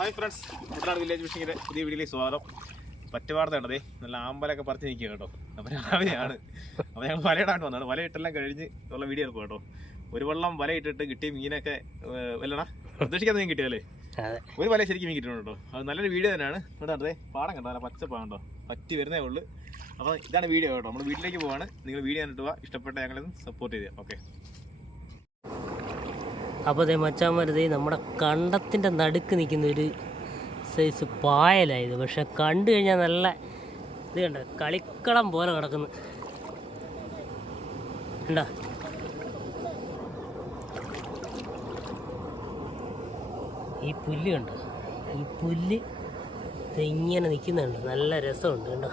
Hi friends Kuttanad village ഫിഷിങ്ങിന്റെ പുതിയ വീഡിയോയിലേക്ക് സ്വാഗതം. ഉണ്ടതേ നല്ല ആമ്പലൊക്കെ പറിച്ച് നിൽക്കുക കേട്ടോ. അപ്പോൾ രാവിലെയാണ്. അപ്പോൾ ഞങ്ങൾ വലയിടാണ്ട് വന്നതാണ്. വലയിട്ടെല്ലാം കഴിഞ്ഞ് ഉള്ള വീഡിയോ എടുക്കും കേട്ടോ. ഒരു വെള്ളം വല ഇട്ടിട്ട് കിട്ടിയ മീനൊക്കെ വല്ലണ പ്രതീക്ഷിക്കാത്ത മീൻ കിട്ടിയല്ലേ ഒരു വല ശരിക്കും മീൻ കിട്ടിയിട്ടുണ്ട് കേട്ടോ. അത് നല്ലൊരു വീഡിയോ തന്നെയാണ്. ഇവിടെ അതെ പാടം കണ്ടോ? നല്ല പച്ച പാടം കേട്ടോ. പറ്റി വരുന്നേ ഉള്ളൂ. അപ്പോൾ ഇതാണ് വീഡിയോ കേട്ടോ. നമ്മൾ വീട്ടിലേക്ക് പോവാണ്. നിങ്ങൾ വീഡിയോ കണ്ടിട്ട് പോവാ ഇഷ്ടപ്പെട്ട ഞങ്ങളൊന്ന് സപ്പോർട്ട് ചെയ്യുക ഓക്കെ അപ്പോൾ അതേ മച്ചാന്മാരതേ നമ്മുടെ കണ്ടത്തിന്റെ നടുക്ക് നിൽക്കുന്ന ഒരു സൈസ് പായലായത് പക്ഷെ കണ്ടു കഴിഞ്ഞാൽ നല്ല ഇത് കണ്ട? കളിക്കളം പോലെ കിടക്കുന്നു. കണ്ട? ഈ പുല്ല് കണ്ടോ? ഈ പുല്ല് ഇങ്ങനെ നിൽക്കുന്നുണ്ട്. നല്ല രസമുണ്ട് കണ്ടോ?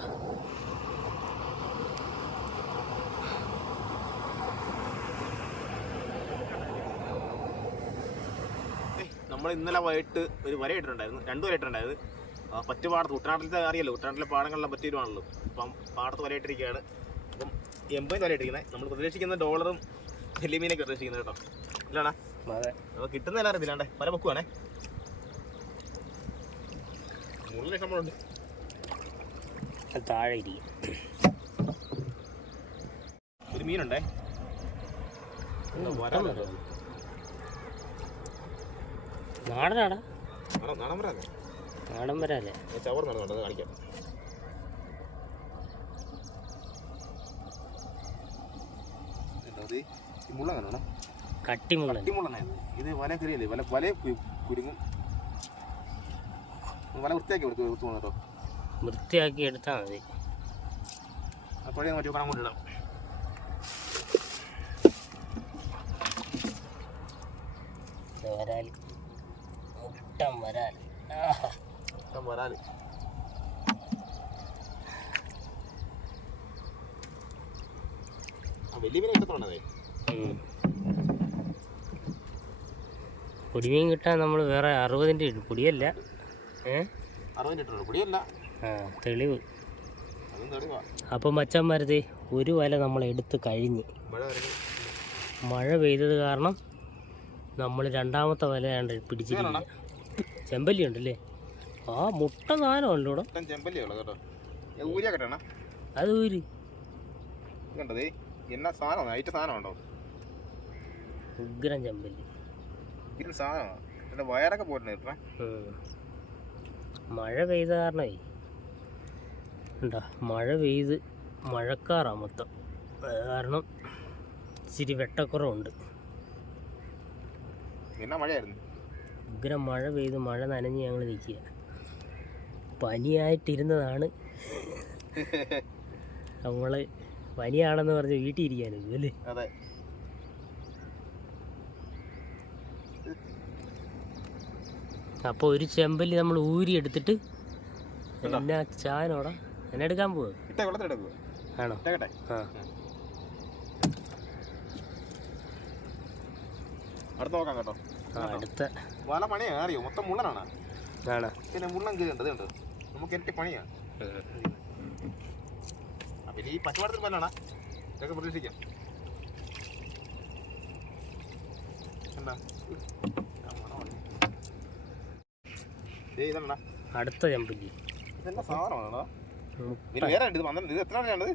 നമ്മൾ ഇന്നലെ വൈകിട്ട് ഒരു വര ഇട്ടിട്ടുണ്ടായിരുന്നു. രണ്ടു വര ഇട്ടിട്ടുണ്ടായിരുന്നു ആ, പറ്റ് പാടത്ത് കുട്ടനാട്ടിലത്തെ അറിയാലോ കുട്ടനാട്ടിലെ പാടങ്ങളിലെ പറ്റിയിരുവാണല്ലോ അപ്പം പാടത്ത് വര ഇട്ടിരിക്കുകയാണ്. അപ്പം എൺപത് വര ഇട്ടിരിക്കുന്നത് നമ്മൾ പ്രതീക്ഷിക്കുന്ന ഡോളറും ഹെല്ലിമീനൊക്കെ പ്രതീക്ഷിക്കുന്നത് കേട്ടോ. ഇല്ലാണോ? അതെ. അപ്പോൾ കിട്ടുന്നില്ല അറിയത്തില്ലാണ്ടേ. വല പൊക്കുവാണേ. മൂന്ന് ശമ്പളമുണ്ട് താഴെ ഇരിക്കും. ഒരു മീനുണ്ടേ. വരാൻ. നാടനാടാ നാടൻ വരാല്ലേ? കാണിക്കാം. ഈ മുള്ള കാണണം കട്ടിമുള്ളൻ അടിമുള്ളനെ ഇത് വല കറിയല്ലേ? വല വല കുരുങ്ങും. വല വൃത്തിയാക്കി എടുത്തു കേട്ടോ. വൃത്തിയാക്കി എടുത്താൽ മതി. അപ്പോഴേ മറ്റു പണം കൊണ്ടിടാം ഇത് വരാൽ വരാൻ. ഇഷ്ടം വരാൻ വലിയ കിട്ടത്തോണ്ടേ. പൊടിമീൻ കിട്ടാൻ നമ്മൾ വേറെ അറുപതിന്റെ ഇട്ടു പൊടിയല്ല. തെളിവ്. അപ്പം മച്ചന്മാരത് ഒരു വല നമ്മൾ എടുത്ത് കഴിഞ്ഞ്. മഴ പെയ്തത് കാരണം നമ്മൾ രണ്ടാമത്തെ വലയാണ് പിടിച്ചിരിക്കുക ചെമ്പല്ലി ഉണ്ടല്ലേ ആ മുട്ട ഇവിടെ. ഊരിയ കെട്ടണ. അത് ഊരി. കണ്ടതേ എന്നാ സാധനം? ഐറ്റ സാധനം ഉണ്ടോ? ഉഗ്രം ചെമ്പല്ലി. ഇതിന് സാധനമാണ് എന്റെ വയറൊക്കെ പോയിട്ടുണ്ട് കേട്ടോ. മഴ പെയ്ത കാരണമേ. എന്താ മഴ പെയ്ത് മഴക്കാറാ മൊത്തം. കാരണം ഇച്ചിരി വെട്ടക്കുറവുണ്ട്. എന്നാ മഴയായിരുന്നു? ഉഗ്രം മഴ പെയ്ത് മഴ നനഞ്ഞ് ഞങ്ങൾ നിൽക്കുക. പനിയായിട്ടിരുന്നതാണ്. നമ്മൾ പനിയാണെന്ന് പറഞ്ഞ് വീട്ടിൽ ഇരിക്കാനും അല്ലേ അതെ. അപ്പോൾ ഒരു ചെമ്പല്ലി നമ്മൾ ഊരി എടുത്തിട്ട്? എന്നാ ചായനോട? എന്നെ എടുക്കാൻ പോവുക ആണോ? ആ. അടുത്ത് നോക്കാം കേട്ടോ. അടുത്ത. വല പണിയാ അറിയോ? മൊത്തം മുള്ളനാണ്. ആണോ? പിന്നെ മുള്ളൻ കീറുണ്ട് ഇതുണ്ട് നമുക്ക് ഇരട്ടി പണിയാ. അപ്പം ഈ പച്ചവടത്തിൽ പല്ലാണ് ഇതൊക്കെ പ്രതീക്ഷിക്കാം. എന്താ അടുത്ത ചെമ്പല്ലി. ഇതെന്നാ സാധനമാണോ. പിന്നെ വേറെ ഇത് പന്ത്രണ്ട് ഇത് എത്ര മണിയാണത്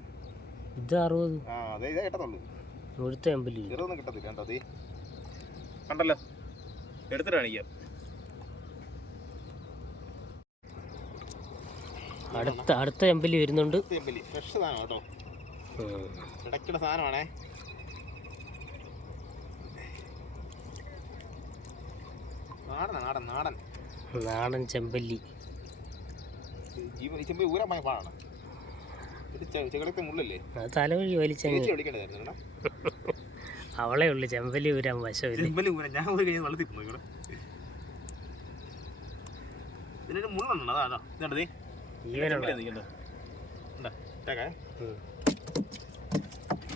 ഇത് അറുപത്. ആ അതെ ഇതേ കിട്ടത്തുള്ളൂ. മുഴുത്ത ചെമ്പല്ലി. ചെറുതൊന്നും കിട്ടത്തില്ല കണ്ടോ? കണ്ടല്ലോ? എടുത്തിട്ട് കാണിക്കാം. അടുത്ത അടുത്ത ചെമ്പല്ലി വരുന്നുണ്ട്. ചെമ്പല്ലി ഫ്രഷ് സാധനം കേട്ടോ. ഉം. സാധനമാണേ. നാടൻ നാടൻ നാടൻ. നാടൻ ചെമ്പല്ലി ജീവൻ ഈ ചെമ്പ് ഊരാൻ പാടാണ്. ഇത് ചെ- മുള്ളല്ലേ തലവഴി വലിച്ചു കേട്ടോ അവളെ ഉള്ളു ചെമ്പലി ഊരാൻ വശമില്ല? ചെമ്പൽ ഊരാൻ. ഞാൻ വെള്ളത്തിൽ ഇതിനൊരു മുള്ളുണ്ടോ.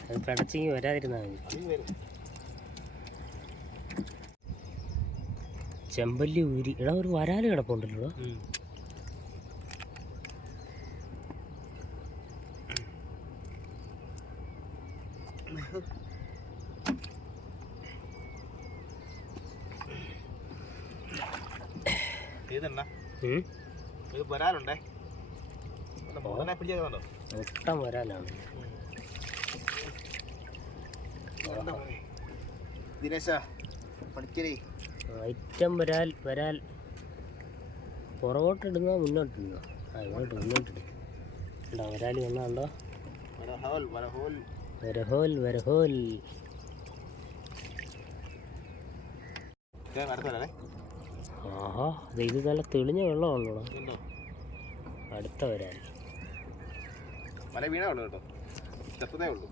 അത് പിടച്ചിങ്ങി മതി. ചെമ്പല്ലി ഊരി എടാ ഒരു വരാൽ കിടപ്പുണ്ടല്ലോ ഇത് പിടിച്ചോ ഒട്ടം വരാനാണ്. ദിനേശ പണിക്കരേ. ഐറ്റം വരാൽ വരാൽ. പുറകോട്ടിടുന്നോ മുന്നോട്ടിടുന്നോ. ആ ഇങ്ങോട്ട് മുന്നോട്ടിടും. ഉണ്ടോ വരാൽ വന്നാണ്ടോ വരഹോൽ വരഹോൽ. അടുത്ത വരാലേ ആഹാ ഇത് നല്ല തെളിഞ്ഞ വെള്ളമാണല്ലോ അടുത്ത വരാൻ. മല വീണേ ഉള്ളു കേട്ടോ. ചെത്തതേ ഉള്ളൂ.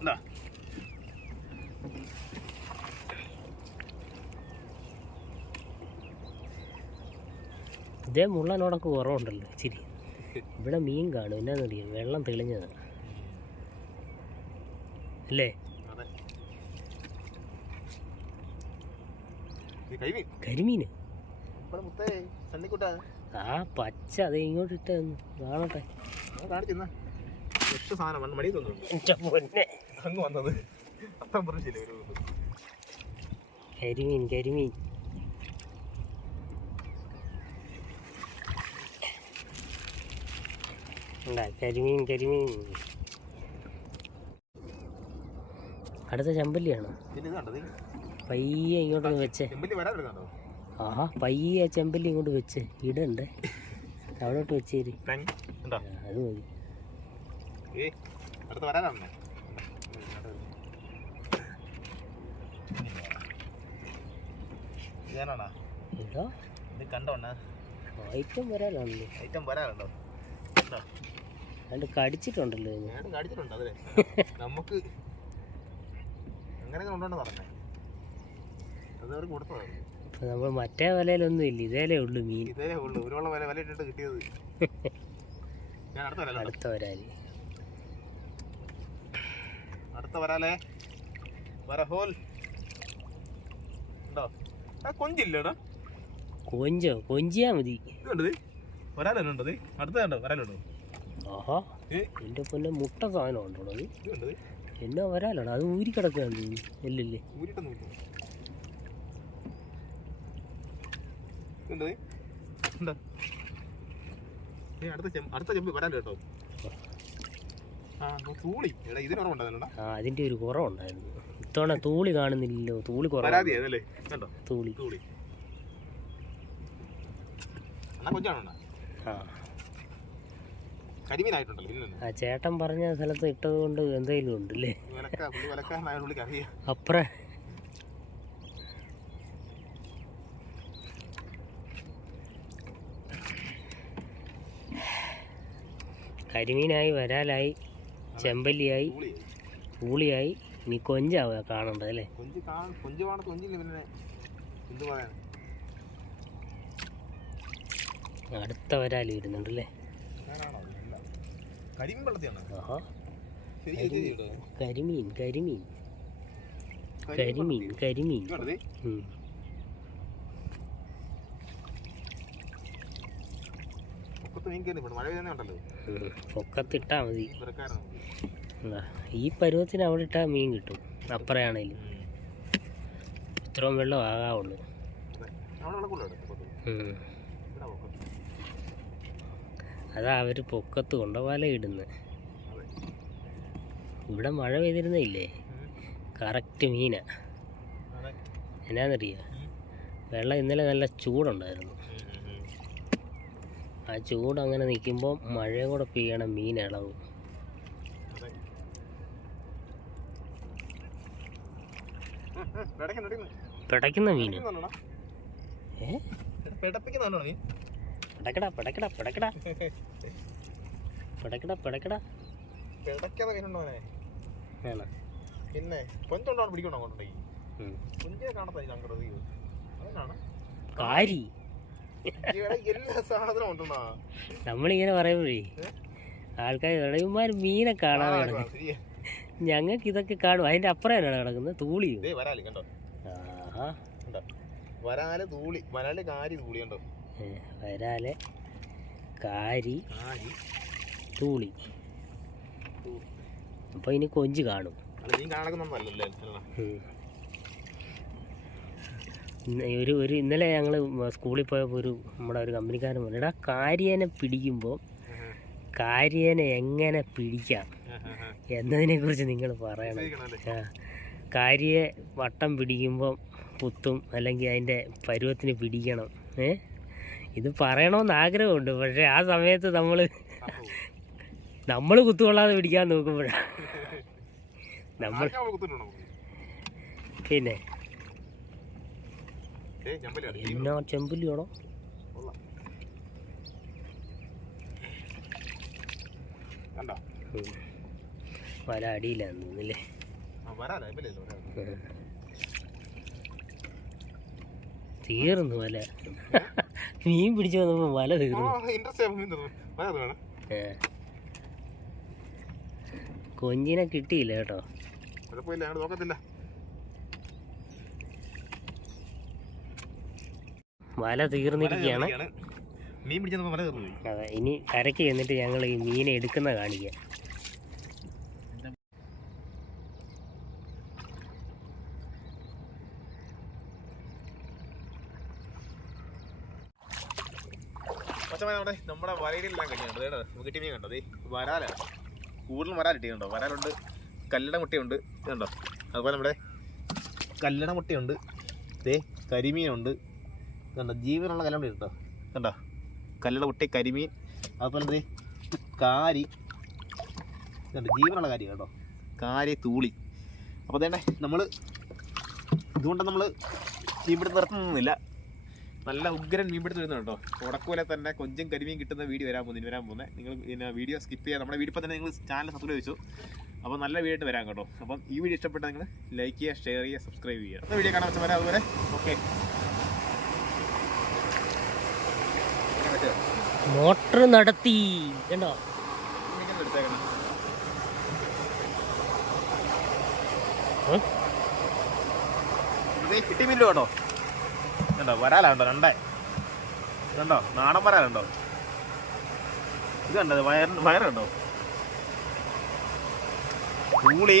എന്താ ഇതേ മുള്ളനോടൊക്കെ കുറവുണ്ടല്ലോ ഇച്ചിരി. ഇവിടെ മീൻ കാണും. എന്നാന്നറിയാം? വെള്ളം തെളിഞ്ഞതാണ്. അല്ലേ അതെ കൈവീ കരിമീൻ. ആ പച്ച അത് ഇങ്ങോട്ട് ഇട്ടു കാണട്ടെ. കരിമീൻ കരിമീൻ. കരിമീൻ കരിമീൻ. അടുത്ത ചമ്പല്ലിയാണോ പയ്യെ ഇങ്ങോട്ട് വെച്ചേ. ആഹാ പയ്യെ ആ ചെമ്പല്ലി ഇങ്ങോട്ട് വെച്ച്. ഇടണ്ട്. അവിടോട്ട് വെച്ച് അത് മതി. ഇതോ? ഐറ്റം ഐറ്റം വരാറുണ്ടോ? ഉണ്ടോ? അതുകൊണ്ട് കടിച്ചിട്ടുണ്ടല്ലോ ഞാൻ കടിച്ചിട്ടുണ്ട് നമുക്ക് അങ്ങനെ കൊണ്ടുകൊണ്ട് നടന്നേ അത് അവർ കൊടുത്തത് ഇപ്പൊ നമ്മൾ മറ്റേ വലയിലൊന്നും ഇല്ല. ഇതേലേ ഉള്ളു മീൻ. ഇതേലേ ഉള്ളു. ഒരു വെള്ളം വില വില ഇട്ടിട്ട് കിട്ടിയത്. ഞാൻ അടുത്ത വരാലോ അടുത്ത വരാൽ. അടുത്ത വരാലേ. വരഹോൽ. ഉണ്ടോ? ആ കൊഞ്ചില്ലേടാ. കൊഞ്ചോ? കൊഞ്ചിയാ മതി. എന്റെ വരാലുണ്ടോ അടുത്ത കണ്ടോ? വരാലുണ്ടോ? ആഹാ. എന്റെ പൊന്നെ മുട്ട സാധനം ഉണ്ടോ അത് എന്നാ വരാലാണ് അത് ഊരി കിടക്കുകയാണ് ഇല്ലല്ലേ. ഊരിട്ടൊന്നും അടുത്ത ചെമ്പ് അടുത്ത ചെമ്പ് വരാൻ കേട്ടോ. തൂളി. എടാ ഇതിന് ആ അതിന്റെ ഒരു കുറവുണ്ടായിരുന്നു. ഇത്തവണ തൂളി കാണുന്നില്ലല്ലോ. തൂളി കുറവ് പരാതി കണ്ടോ? തൂളി. തൂളി. ആ. കരിമീനായിട്ടുണ്ടല്ലോ പിന്നെ ആ ചേട്ടൻ പറഞ്ഞ സ്ഥലത്ത് ഇട്ടത് കൊണ്ട് എന്തെങ്കിലും ഉണ്ടല്ലേ? അപ്പറ കരിമീനായി വരാലായി ചെമ്പല്ലിയായി പൂളിയായി. ഇനി കൊഞ്ചാവുക കാണണ്ടത് അല്ലേ? അടുത്ത വരാൽ വരുന്നുണ്ടല്ലേ അല്ലേ? കരിമീൻ കരിമീൻ. കരിമീൻ കരിമീൻ കരിമീൻ കണ്ടത് ഉം. ഒക്കത്ത് മീൻ കയറി മഴ പെയ്യുന്നേ ഉണ്ടല്ലോ ഉം. പൊക്കത്തിട്ടാ മതി. എന്താ ഈ പരുവത്തിന് അവിടെ ഇട്ടാൽ മീൻ കിട്ടും. അപ്പറയാണേലും. ഇത്രയും വെള്ളം ആകാവുള്ളൂ. അതെ. അവർ പൊക്കത്ത് കൊണ്ടപോലെ ഇടുന്നു. ഇടുന്നത് ഇവിടെ മഴ പെയ്തിരുന്നില്ലേ. കറക്റ്റ് മീനാ. എന്നാന്നറിയോ? വെള്ളം ഇന്നലെ നല്ല ചൂടുണ്ടായിരുന്നു. ആ ചൂട് അങ്ങനെ നിൽക്കുമ്പോൾ മഴയും കൂടെ പെയ്യണം മീൻ ഇളവും. പിടയ്ക്കുന്നു, മീൻ. പിടക്കടാ പിടക്കടാ പിടക്കടാ. പിടക്കടാ പിടക്കടാ. പിന്നെ കൊഞ്ചുണ്ടോ പിടിക്കണോ. കാണത്തായി കാരി. നമ്മളിങ്ങനെ പറയുമ്പോഴേ ആൾക്കാർ ഇളയന്മാർ മീനെ ശരിയാ. ഞങ്ങൾക്ക് ഇതൊക്കെ കാണും. അതിന്റെ അപ്പുറമാണ് കിടക്കുന്നത്? വരാൽ തൂളി വരാൽ കാരി തൂളി വരാലെ കാരി അപ്പോൾ ഇനി കൊഞ്ച് കാണും. ഒരു ഒരു ഇന്നലെ ഞങ്ങൾ സ്കൂളിൽ പോയപ്പോൾ ഒരു നമ്മുടെ ഒരു കമ്പനിക്കാരൻ പറഞ്ഞു എടാ കാര്യനെ പിടിക്കുമ്പോൾ കാര്യനെ എങ്ങനെ പിടിക്കാം? എന്നതിനെക്കുറിച്ച് നിങ്ങൾ പറയണം. ആ കാര്യയെ വട്ടം പിടിക്കുമ്പം കുത്തും അല്ലെങ്കിൽ അതിന്റെ പരുവത്തിന് പിടിക്കണം. ഏ? ഇത് പറയണമെന്ന് ആഗ്രഹമുണ്ട്. പക്ഷേ ആ സമയത്ത് നമ്മൾ നമ്മൾ കുത്തുകൊള്ളാതെ പിടിക്കാൻ നോക്കുമ്പോഴാണ് നമ്മൾ പിന്നെ എന്നാ ചെമ്പല്ലിയാണോ. വല ഇപ്പല്ലേ ഉം. തീർന്നു വല. മീൻ പിടിച്ചു വന്നപ്പോ വല തീർന്നു. കൊഞ്ചിനെ കിട്ടിയില്ല കേട്ടോ. കുഴപ്പമില്ല നോക്കത്തില്ല. വല തീർന്നിരിക്കുകയാണ്. മീൻ പിടിച്ചപ്പോൾ വല തീർന്നു അതെ ഇനി കരയ്ക്ക് ചെന്നിട്ട് ഞങ്ങൾ ഈ മീനെ എടുക്കുന്ന കാണിക്കാം. പച്ചമ നമ്മുടെ നമ്മുടെ വരയിലെല്ലാം കഴിഞ്ഞുണ്ട് കേട്ടോ നമുക്ക് കിട്ടിയ മീൻ കണ്ടോ ദേ വരാല. കൂടുതലും വരാൽ കിട്ടിയുണ്ടോ വരാലുണ്ട് കല്ലട മുട്ടയുണ്ട് ഇത് കണ്ടോ അതുപോലെ നമ്മുടെ കല്ലട മുട്ടയുണ്ട് ദേ കരിമീനുണ്ട് ഇത് കണ്ടോ? ജീവനുള്ള കല്ലട കേട്ടോ. കണ്ടോ? കല്ലുള്ള കുട്ടി കരിമീൻ. അതുപോലെ ദേ കാരി. കണ്ടോ? ജീവനുള്ള കാര്യം കേട്ടോ. കാരി തൂളി. അപ്പോൾ തന്നെ നമ്മൾ ഇതുകൊണ്ട് നമ്മൾ മീൻപിടുത്തം നിർത്തുന്നില്ല. നല്ല ഉഗ്രൻ മീൻപിടുത്തം വരുന്നു കേട്ടോ. ഉടക്കുപോലെ തന്നെ കൊഞ്ചും കരിമീൻ കിട്ടുന്ന വീഡിയോ വരാൻ പോകുന്നു. വരാൻ പോകുന്നത് നിങ്ങൾ പിന്നെ വീഡിയോ സ്കിപ്പ് ചെയ്യാൻ നമ്മുടെ വീഡിയോ തന്നെ നിങ്ങൾ ചാനൽ സബ്സ്ക്രൈബ് വെച്ചു അപ്പോൾ നല്ല വീഡിയോ ആയിട്ട് വരാം കേട്ടോ. അപ്പം ഈ വീഡിയോ ഇഷ്ടപ്പെട്ട നിങ്ങൾ ലൈക്ക് ചെയ്യുക ഷെയർ ചെയ്യുക സബ്സ്ക്രൈബ് ചെയ്യുക. വീഡിയോ കാണാൻ വെച്ചാൽ വരാം അതുപോലെ ഓക്കെ മോട്ടർ നടത്തി. കണ്ടോ. ഇത് കിട്ടി കണ്ടോ വരാലുണ്ടോ രണ്ടേ. കണ്ടോ നാടൻ വരാലുണ്ടോ? ഇത് കണ്ടത് വയർ വയറുണ്ടോ? കൂളി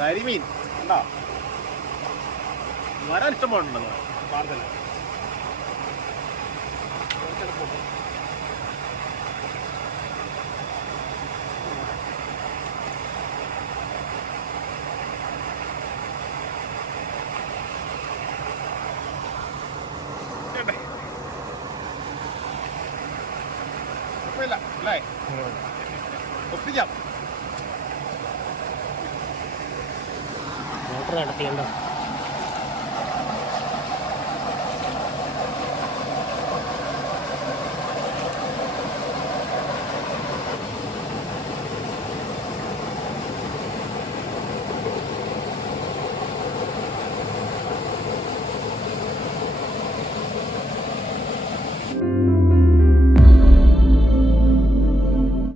കരിമീൻ. കണ്ടോ? വരാൻ ഇഷ്ടം പോലെ ഉണ്ടല്ലോ മോട്ടർ നടത്തിയുണ്ടോ